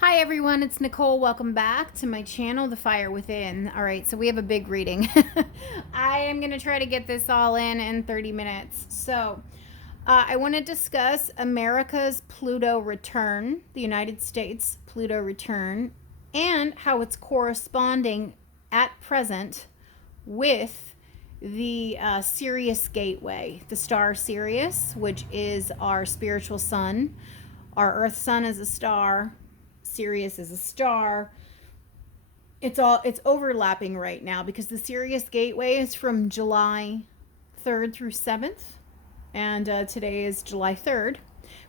Hi everyone, it's Nicole. Welcome back to my channel, The Fire Within. All right, so we have a big reading. I am going to try to get this all in 30 minutes. So I want to discuss America's Pluto return, the United States Pluto return, and how it's corresponding at present with the Sirius gateway, the star Sirius, which is our spiritual sun. Our Earth sun is a star. Sirius is a star. It's overlapping right now because the Sirius gateway is from July 3rd through 7th, and today is July 3rd.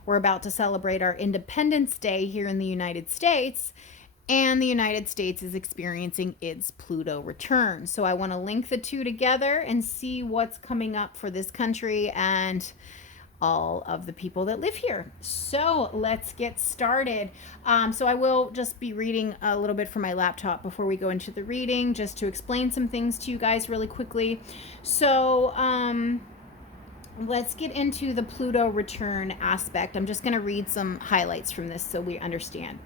We're about to celebrate our Independence Day here in the United States, and the United States is experiencing its Pluto return. So I want to link the two together and see what's coming up for this country and all of the people that live here. So let's get started. So I will just be reading a little bit from my laptop before we go into the reading, just to explain some things to you guys really quickly. So let's get into the Pluto return aspect. I'm just going to read some highlights from this so we understand.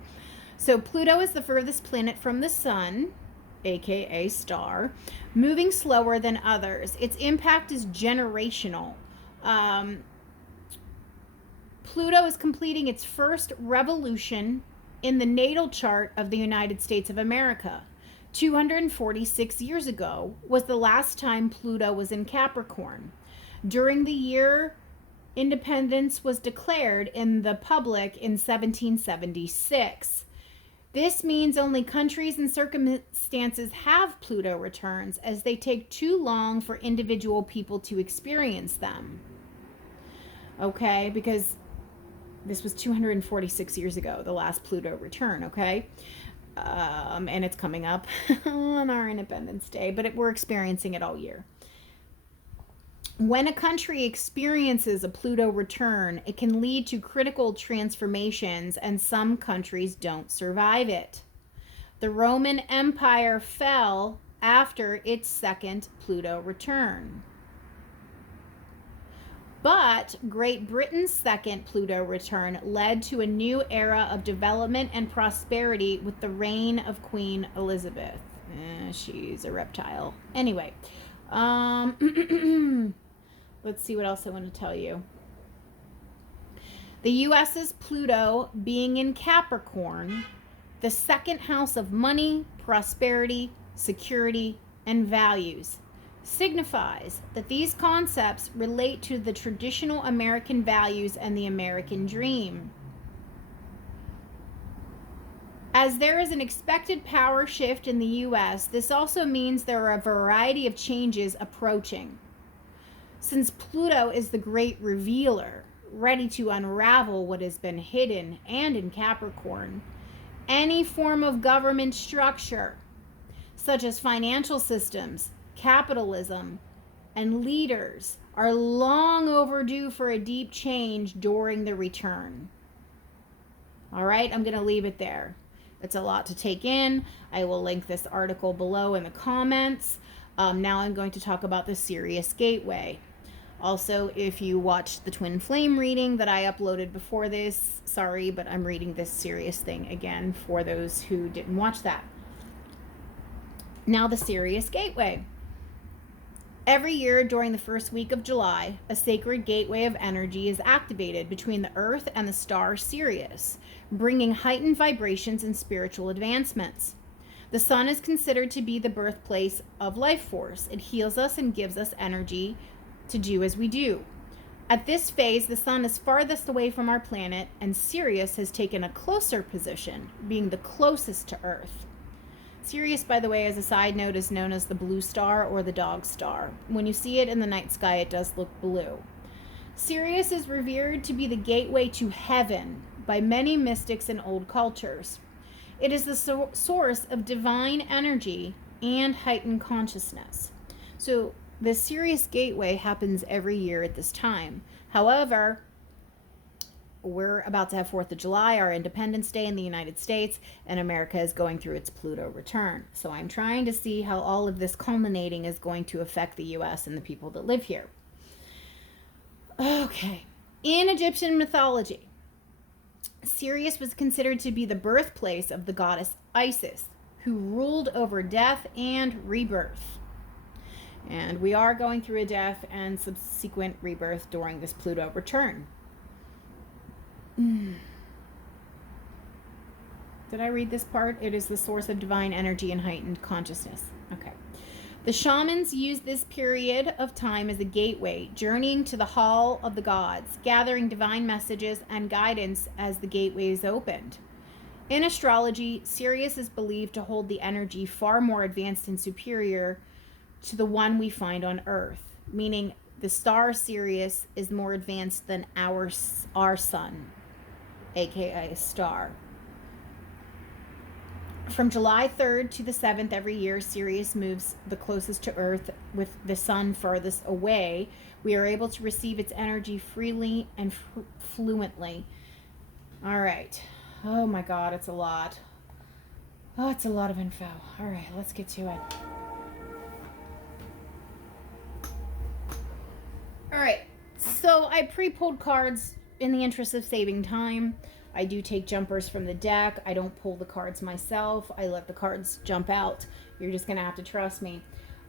So Pluto is the furthest planet from the sun, aka star, moving slower than others. Its impact is generational. Pluto is completing its first revolution in the natal chart of the United States of America. 246 years ago was the last time Pluto was in Capricorn. During the year independence was declared in the public in 1776. This means only countries and circumstances have Pluto returns, as they take too long for individual people to experience them. Okay, because this was 246 years ago, the last Pluto return, okay? And it's coming up on our Independence Day, but we're experiencing it all year. When a country experiences a Pluto return, it can lead to critical transformations, and some countries don't survive it. The Roman Empire fell after its second Pluto return. But Great Britain's second Pluto return led to a new era of development and prosperity with the reign of Queen Elizabeth. She's a reptile. Anyway, let's see what else I want to tell you. The U.S.'s Pluto being in Capricorn, the second house of money, prosperity, security, and values, signifies that these concepts relate to the traditional American values and the American dream. As there is an expected power shift in the U.S., this also means there are a variety of changes approaching. Since Pluto is the great revealer, ready to unravel what has been hidden, and in Capricorn, any form of government structure, such as financial systems, capitalism, and leaders, are long overdue for a deep change during the return. All right, I'm going to leave it there. It's a lot to take in. I will link this article below in the comments. Now I'm going to talk about the Sirius Gateway. Also, if you watched the Twin Flame reading that I uploaded before this, sorry, but I'm reading this Sirius thing again for those who didn't watch that. Now the Sirius Gateway. Every year during the first week of July, a sacred gateway of energy is activated between the Earth and the star Sirius, bringing heightened vibrations and spiritual advancements. The sun is considered to be the birthplace of life force. It heals us and gives us energy to do as we do. At this phase, the sun is farthest away from our planet, and Sirius has taken a closer position, being the closest to Earth. Sirius, by the way, as a side note, is known as the blue star or the dog star. When you see it in the night sky, it does look blue. Sirius is revered to be the gateway to heaven by many mystics in old cultures. It is the source of divine energy and heightened consciousness. So the Sirius gateway happens every year at this time. However, we're about to have 4th of July, our Independence Day in the United States, and America is going through its Pluto return. So I'm trying to see how all of this culminating is going to affect the U.S. and the people that live here. Okay. In Egyptian mythology, Sirius was considered to be the birthplace of the goddess Isis, who ruled over death and rebirth. And we are going through a death and subsequent rebirth during this Pluto return. Did I read this part? It is the source of divine energy and heightened consciousness. Okay. The shamans used this period of time as a gateway, journeying to the hall of the gods, gathering divine messages and guidance as the gateways opened. In astrology, Sirius is believed to hold the energy far more advanced and superior to the one we find on Earth, meaning the star Sirius is more advanced than our sun, aka a star. From July 3rd to the 7th every year, Sirius moves the closest to Earth with the sun furthest away. We are able to receive its energy freely and fluently. All right. Oh my God, it's a lot. Oh, it's a lot of info. All right, let's get to it. All right, so I pre-pulled cards in the interest of saving time. I do take jumpers from the deck. I don't pull the cards myself. I let the cards jump out. You're just going to have to trust me.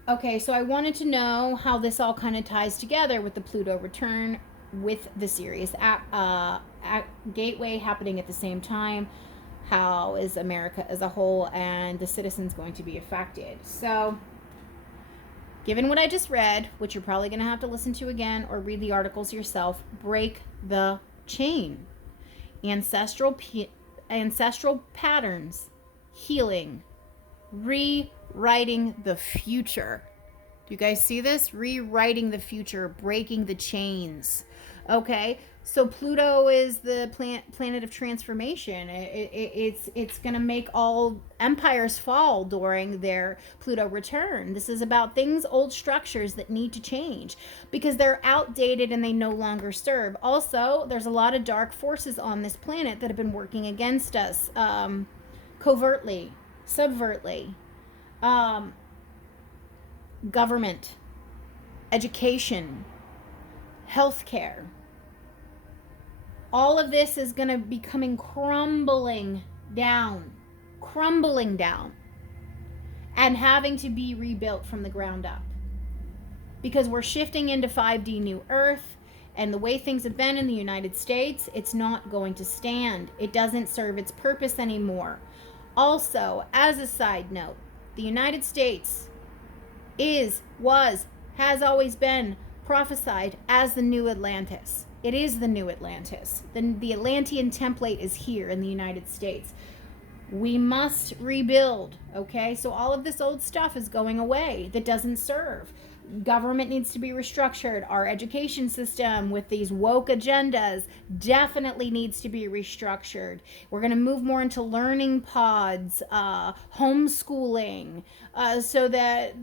Okay, so I wanted to know how this all kind of ties together with the Pluto return with the Sirius gateway happening at the same time. How is America as a whole and the citizens going to be affected? So, given what I just read, which you're probably going to have to listen to again or read the articles yourself, break the chain. Ancestral patterns, healing, rewriting the future. Do you guys see this? Rewriting the future, breaking the chains. Okay, so Pluto is the planet of transformation. It's going to make all empires fall during their Pluto return. This is about things, old structures that need to change because they're outdated and they no longer serve. Also, there's a lot of dark forces on this planet that have been working against us covertly, subvertly. Government, education, healthcare. All of this is going to be coming crumbling down, and having to be rebuilt from the ground up. Because we're shifting into 5D New Earth, and the way things have been in the United States, it's not going to stand. It doesn't serve its purpose anymore. Also, as a side note, the United States has always been prophesied as the new Atlantis. It is the new Atlantis. The Atlantean template is here in the United States. We must rebuild, okay? So all of this old stuff is going away that doesn't serve. Government needs to be restructured. Our education system with these woke agendas definitely needs to be restructured. We're going to move more into learning pods, homeschooling, so that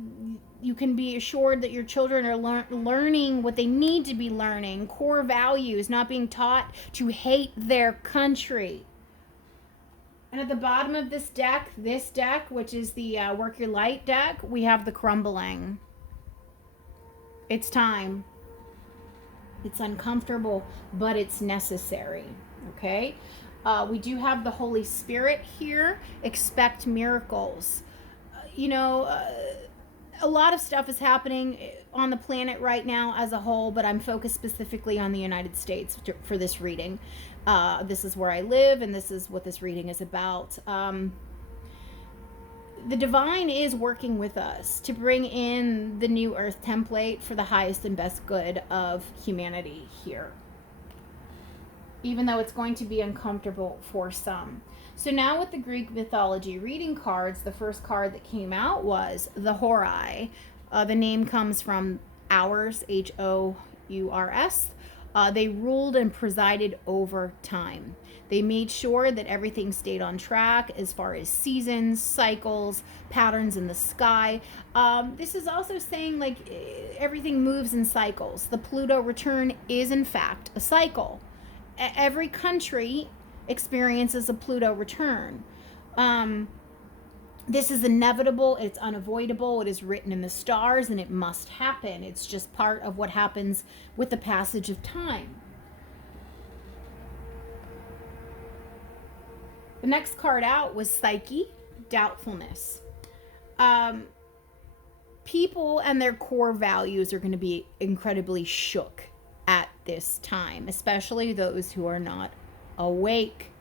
you can be assured that your children are learning what they need to be learning, core values, not being taught to hate their country. And at the bottom of this deck, which is the Work Your Light deck, we have the crumbling. It's time. It's uncomfortable, but it's necessary. Okay? We do have the Holy Spirit here. Expect miracles. A lot of stuff is happening on the planet right now as a whole, but I'm focused specifically on the United States for this reading. This is where I live, and this is what this reading is about. The divine is working with us to bring in the new Earth template for the highest and best good of humanity here, even though it's going to be uncomfortable for some. So now with the Greek mythology reading cards, the first card that came out was the Horai. The name comes from Hours, Hours. They ruled and presided over time. They made sure that everything stayed on track as far as seasons, cycles, patterns in the sky. This is also saying like everything moves in cycles. The Pluto return is in fact a cycle. Every country experiences a Pluto return. This is inevitable, it's unavoidable, it is written in the stars, and it must happen. It's just part of what happens with the passage of time. The next card out was Psyche, doubtfulness. Um, People and their core values are going to be incredibly shook at this time, especially those who are not awake,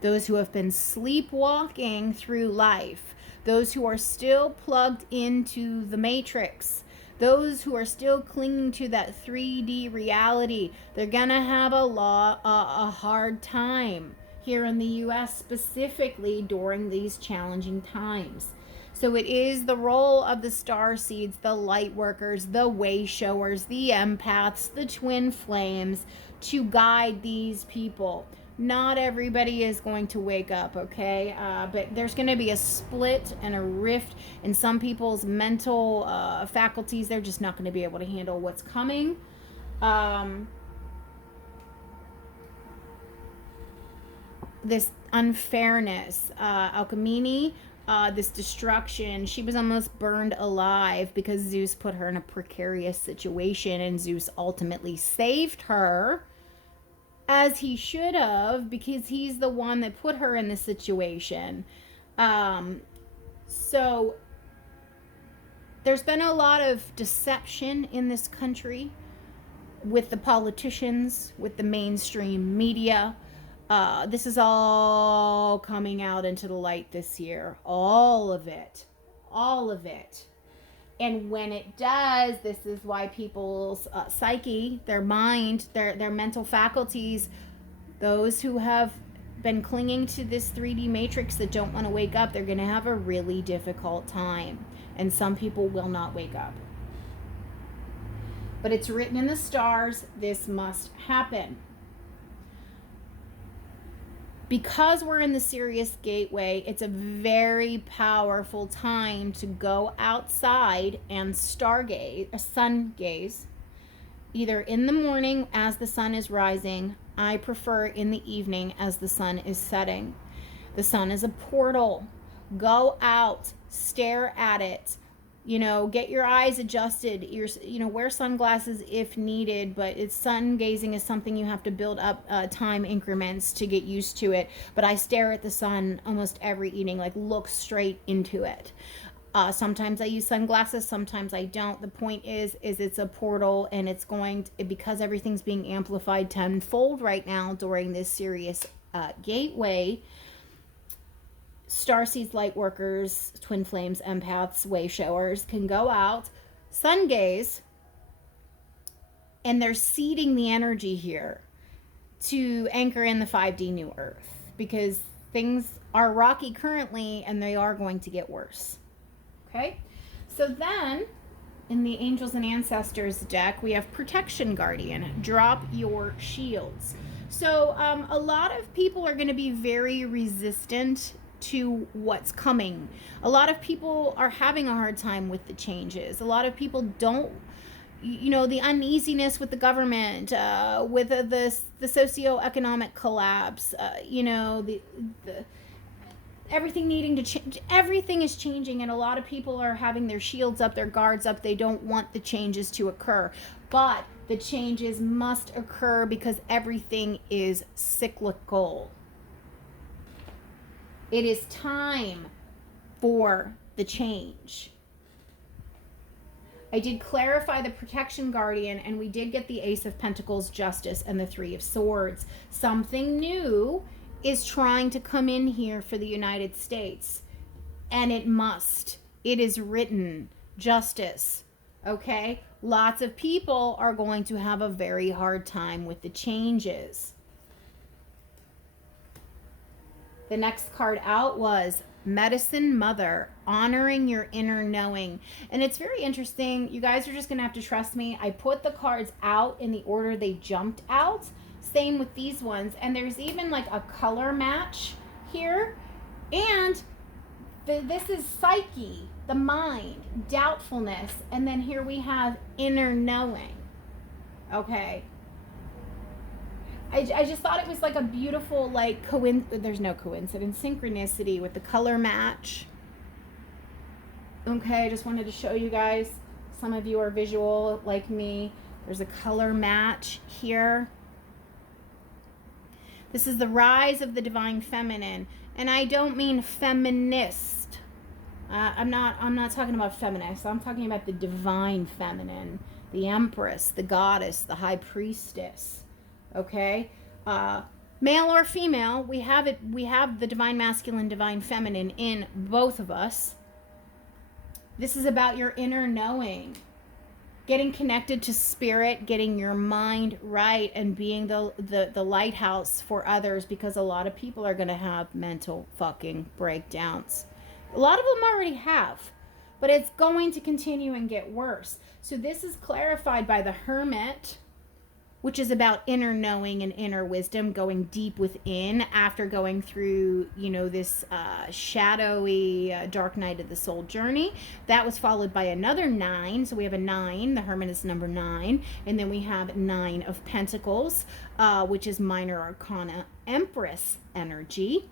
those who have been sleepwalking through life, those who are still plugged into the matrix, those who are still clinging to that 3D reality. They're going to have a hard time here in the US, specifically during these challenging times. So it is the role of the star seeds, the light workers, the way showers, the empaths, the twin flames to guide these people. Not everybody is going to wake up, okay? But there's going to be a split and a rift in some people's mental faculties. They're just not going to be able to handle what's coming. This unfairness, Alchemy, this destruction. She was almost burned alive because Zeus put her in a precarious situation, and Zeus ultimately saved her, as he should have, because he's the one that put her in this situation. So there's been a lot of deception in this country with the politicians, with the mainstream media. This is all coming out into the light this year. All of it. All of it. And when it does, this is why people's psyche, their mind, their mental faculties, those who have been clinging to this 3D matrix that don't want to wake up, they're going to have a really difficult time. And some people will not wake up. But it's written in the stars, this must happen. Because we're in the Sirius gateway, it's a very powerful time to go outside and stargaze, sun gaze, either in the morning as the sun is rising. I prefer in the evening as the sun is setting. The sun is a portal. Go out, stare at it. Get your eyes adjusted. Wear sunglasses if needed, but sun gazing is something you have to build up time increments to get used to it. But I stare at the sun almost every evening, like look straight into it. Sometimes I use sunglasses, sometimes I don't. The point is it's a portal, and it's going to, because everything's being amplified tenfold right now during this Sirius gateway. Starseeds, light workers, twin flames, empaths, way showers can go out, sun gaze, and they're seeding the energy here to anchor in the 5D new earth, because things are rocky currently and they are going to get worse. Okay? So then in the Angels and Ancestors deck, we have Protection Guardian. Drop your shields. So a lot of people are going to be very resistant to what's coming. A lot of people are having a hard time with the changes. A lot of people don't, the uneasiness with the government, with the socioeconomic collapse, the everything needing to change. Everything is changing, and a lot of people are having their shields up, their guards up. They don't want the changes to occur, but the changes must occur because everything is cyclical. It is time for the change. I did clarify the Protection Guardian, and we did get the Ace of Pentacles, Justice, and the Three of Swords. Something new is trying to come in here for the United States, and it must. It is written. Justice. Okay? Lots of people are going to have a very hard time with the changes. The next card out was Medicine Mother, honoring your inner knowing. And it's very interesting. You guys are just going to have to trust me. I put the cards out in the order they jumped out. Same with these ones. And there's even like a color match here. And this is psyche, the mind, doubtfulness. And then here we have inner knowing. Okay. I just thought it was like a beautiful, like, there's no coincidence, synchronicity with the color match. Okay, I just wanted to show you guys. Some of you are visual like me. There's a color match here. This is the rise of the divine feminine. And I don't mean feminist. I'm not talking about feminists. I'm talking about the divine feminine, the empress, the goddess, the high priestess. Okay? Male or female, we have it. We have the divine masculine, divine feminine in both of us. This is about your inner knowing, getting connected to spirit, getting your mind right, and being the lighthouse for others, because a lot of people are going to have mental fucking breakdowns. A lot of them already have, but it's going to continue and get worse. So this is clarified by the Hermit, which is about inner knowing and inner wisdom, going deep within after going through, this shadowy dark night of the soul journey. That was followed by another 9. So we have a 9. The Hermit is number 9. And then we have 9 of Pentacles, which is minor arcana Empress energy.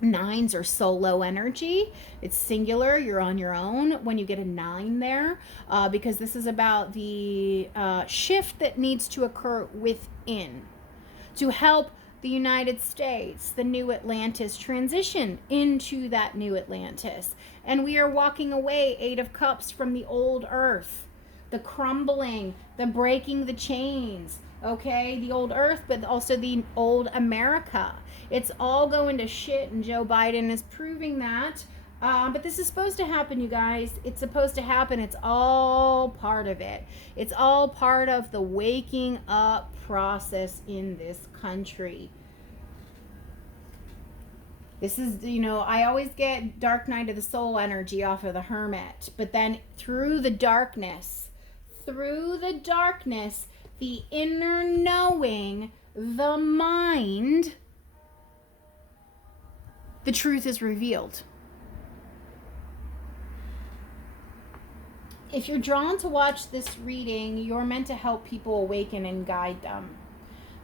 9s are solo energy. It's singular. You're on your own when you get a 9 there, because this is about the shift that needs to occur within to help the United States, the new Atlantis, transition into that new Atlantis. And we are walking away, 8 of Cups, from the old earth, the crumbling, the breaking the chains, okay? The old earth, but also the old America. It's all going to shit, and Joe Biden is proving that. But this is supposed to happen, you guys. It's supposed to happen. It's all part of it. It's all part of the waking up process in this country. This is, I always get dark night of the soul energy off of the Hermit. But then through the darkness, the inner knowing, the mind, the truth is revealed. If you're drawn to watch this reading, you're meant to help people awaken and guide them.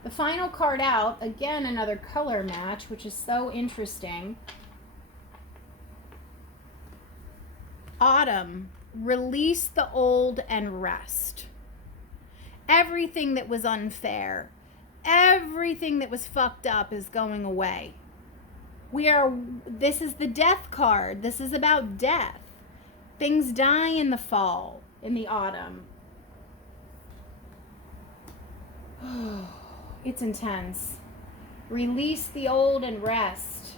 The final card out, again, another color match, which is so interesting. Autumn, release the old and rest. Everything that was unfair, everything that was fucked up is going away. This is the death card. This is about death. Things die in the fall, in the autumn. It's intense. Release the old and rest.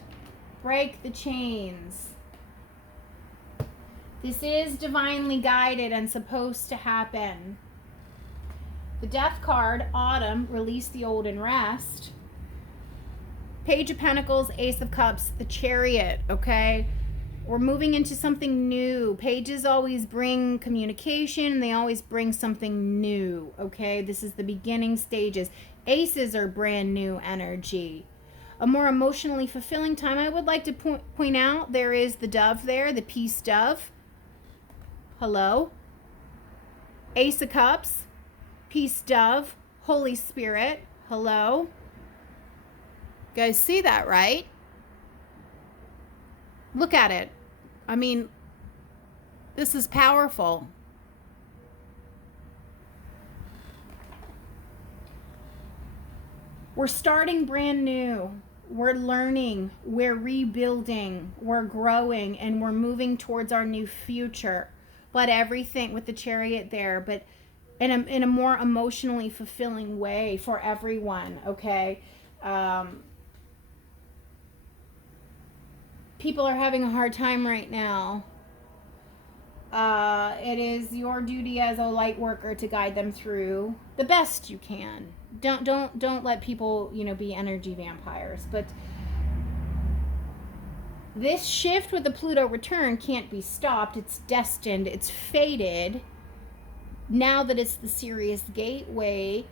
Break the chains. This is divinely guided and supposed to happen. The death card, autumn, release the old and rest. Page of Pentacles, Ace of Cups, the Chariot, okay? We're moving into something new. Pages always bring communication, and they always bring something new, okay? This is the beginning stages. Aces are brand new energy. A more emotionally fulfilling time. I would like to point out there is the dove there, the peace dove. Hello? Ace of Cups, peace dove, Holy Spirit. Hello? You guys see that, right? Look at it. I mean, this is powerful. We're starting brand new. We're learning, we're rebuilding, we're growing, and we're moving towards our new future. But everything with the Chariot there, but in a more emotionally fulfilling way for everyone, okay? People are having a hard time right now. It is your duty as a light worker to guide them through the best you can. Don't let people, be energy vampires. But this shift with the Pluto return can't be stopped. It's destined. It's fated. Now that it's the Sirius gateway,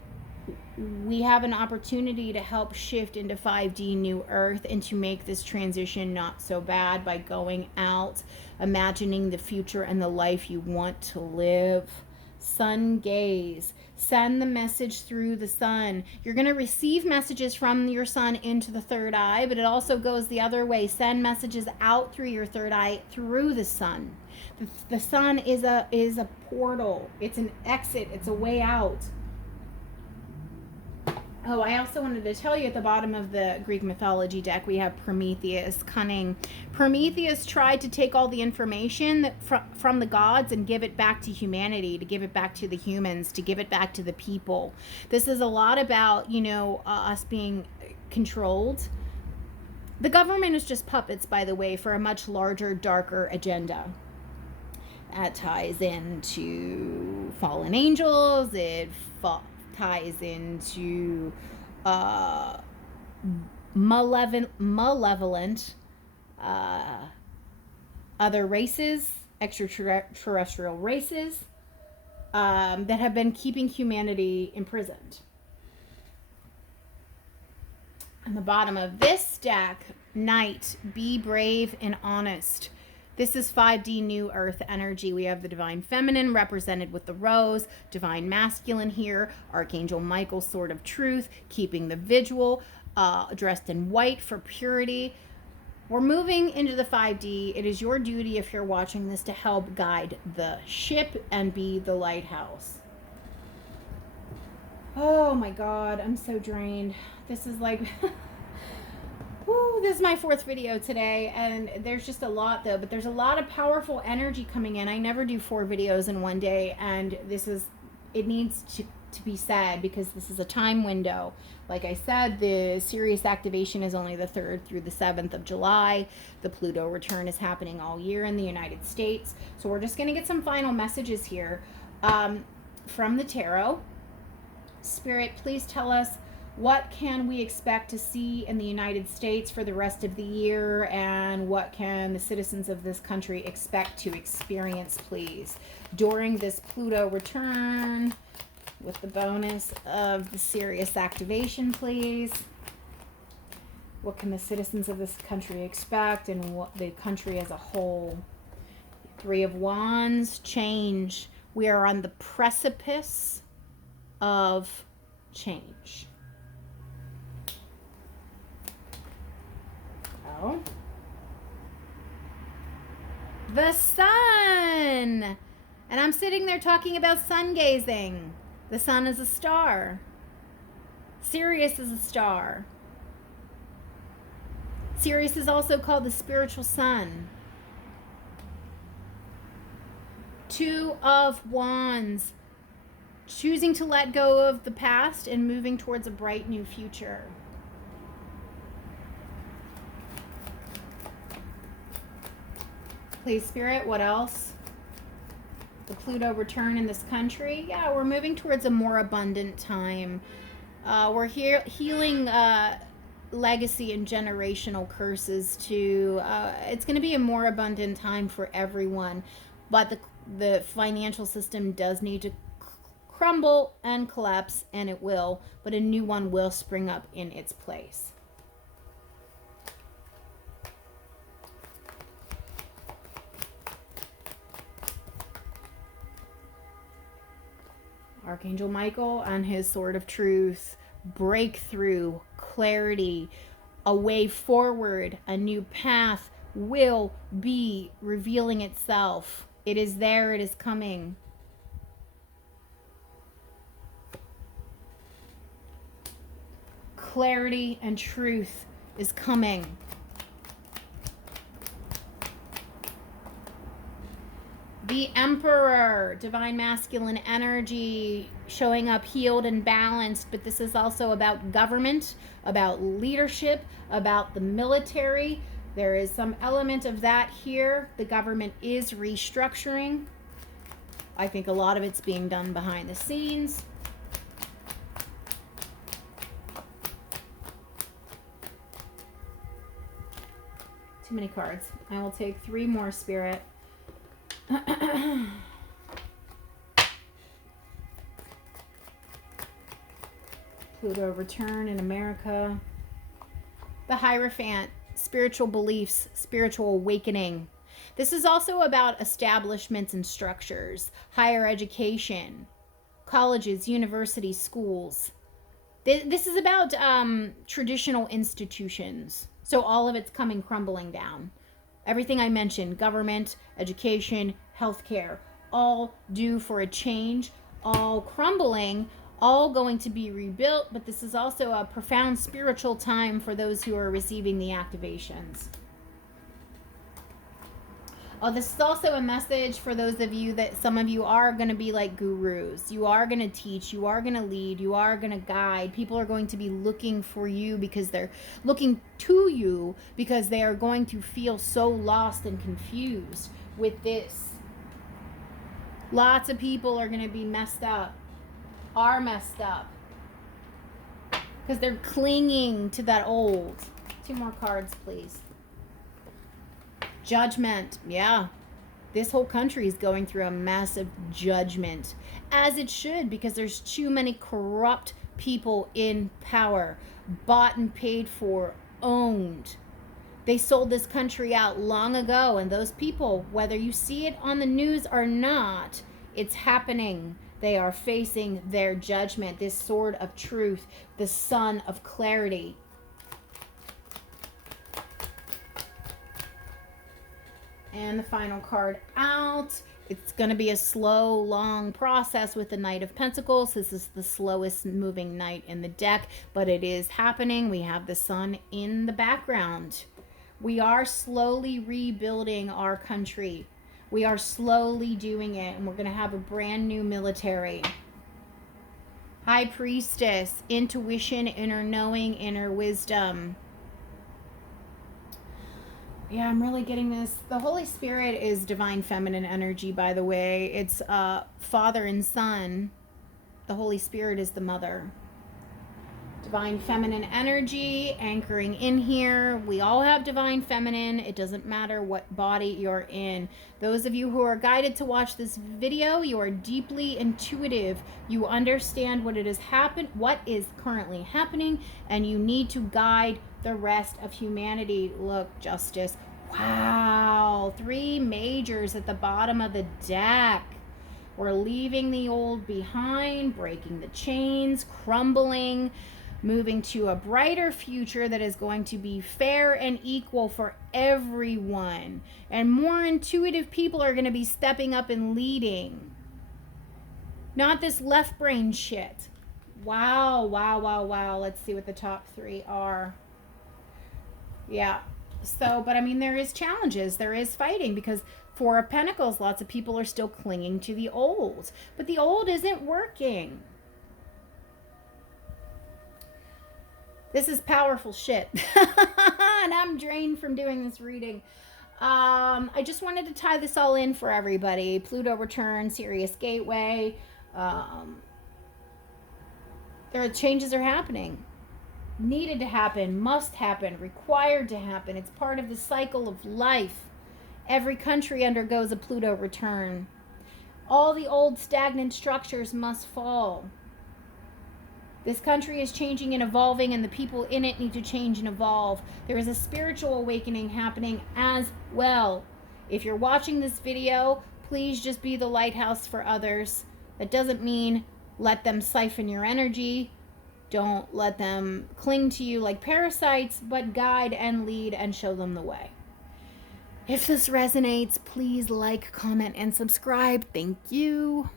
we have an opportunity to help shift into 5D New Earth and to make this transition not so bad by going out, imagining the future and the life you want to live. Sun gaze. Send the message through the sun. You're going to receive messages from your sun into the third eye, but it also goes the other way. Send messages out through your third eye through the sun. The sun is a portal. It's an exit. It's a way out. Oh, I also wanted to tell you, at the bottom of the Greek mythology deck, we have Prometheus, cunning. Prometheus tried to take all the information that from the gods and give it back to humanity, to give it back to the humans, to give it back to the people. This is a lot about, us being controlled. The government is just puppets, by the way, for a much larger, darker agenda. That ties into fallen angels. It ties into malevolent other races, extraterrestrial races, that have been keeping humanity imprisoned. On the bottom of this deck, Knight, be brave and honest. This is 5D New Earth energy. We have the Divine Feminine represented with the rose, Divine Masculine here, Archangel Michael, Sword of Truth, keeping the vigil, dressed in white for purity. We're moving into the 5D. It is your duty, if you're watching this, to help guide the ship and be the lighthouse. Oh my God, I'm so drained. This is like... Woo, this is my 4th video today, and there's just a lot though, but there's a lot of powerful energy coming in. I never do 4 videos in one day, and it needs to be said, because this is a time window. Like I said, the Sirius activation is only the 3rd through the 7th of July. The Pluto return is happening all year in the United States. So we're just going to get some final messages here from the tarot. Spirit, please tell us, what can we expect to see in the United States for the rest of the year, and what can the citizens of this country expect to experience, please, during this Pluto return, with the bonus of the Sirius activation, please? What can the citizens of this country expect, and what the country as a whole? 3 of Wands, change. We are on the precipice of change. The sun. And I'm sitting there talking about sun gazing. The sun is a star. Sirius is a star. Sirius is also called the spiritual sun. 2 of Wands. Choosing to let go of the past and moving towards a bright new future. Please, Spirit, what else? The Pluto return in this country. Yeah, we're moving towards a more abundant time. We're healing legacy and generational curses too. It's going to be a more abundant time for everyone. But the financial system does need to crumble and collapse, and it will. But a new one will spring up in its place. Archangel Michael and his Sword of Truth, breakthrough, clarity, a way forward, a new path will be revealing itself. It is there, it is coming. Clarity and truth is coming. The Emperor, Divine Masculine energy, showing up healed and balanced, but this is also about government, about leadership, about the military. There is some element of that here. The government is restructuring. I think a lot of it's being done behind the scenes. Too many cards. I will take 3 more, Spirit. Pluto return in America. The Hierophant, spiritual beliefs, spiritual awakening. This is also about establishments and structures, higher education, colleges, universities, schools. This is about traditional institutions. So all of it's coming crumbling down. Everything I mentioned, government, education, healthcare, all due for a change, all crumbling, all going to be rebuilt, but this is also a profound spiritual time for those who are receiving the activations. Oh, this is also a message for those of you that some of you are going to be like gurus. You are going to teach, you are going to lead, you are going to guide. People are going to be looking for you because they're looking to you because they are going to feel so lost and confused with this. Lots of people are going to be messed up, are messed up because they're clinging to that old. 2 more cards, please. Judgment. Yeah. This whole country is going through a massive judgment, as it should, because there's too many corrupt people in power, bought and paid for, owned. They sold this country out long ago, and those people, whether you see it on the news or not, it's happening. They are facing their judgment, this sword of truth, the sun of clarity. And the final card out. It's going to be a slow, long process with the Knight of Pentacles. This is the slowest moving knight in the deck, but it is happening. We have the sun in the background. We are slowly rebuilding our country. We are slowly doing it, and we're going to have a brand new military. High Priestess, intuition, inner knowing, inner wisdom. Yeah, I'm really getting this. The Holy Spirit is divine feminine energy, by the way. It's father and son. The Holy Spirit is the mother. Divine feminine energy anchoring in here. We all have divine feminine. It doesn't matter what body you're in. Those of you who are guided to watch this video, you are deeply intuitive. You understand what what is currently happening, and you need to guide the rest of humanity. Look, justice. Wow. 3 majors at the bottom of the deck. We're leaving the old behind, breaking the chains, crumbling, moving to a brighter future that is going to be fair and equal for everyone. And more intuitive people are going to be stepping up and leading. Not this left brain shit. Wow, wow, wow, wow. Let's see what the top 3 are. Yeah. So, but I mean, there is challenges. There is fighting because 4 of Pentacles, lots of people are still clinging to the old. But the old isn't working. This is powerful shit. And I'm drained from doing this reading. I just wanted to tie this all in for everybody. Pluto return, Sirius gateway. Changes are happening. Needed to happen, must happen, required to happen. It's part of the cycle of life. Every country undergoes a Pluto return. All the old stagnant structures must fall. This country is changing and evolving, and the people in it need to change and evolve. There is a spiritual awakening happening as well. If you're watching this video, please just be the lighthouse for others. That doesn't mean let them siphon your energy. Don't let them cling to you like parasites, but guide and lead and show them the way. If this resonates, please like, comment, and subscribe. Thank you.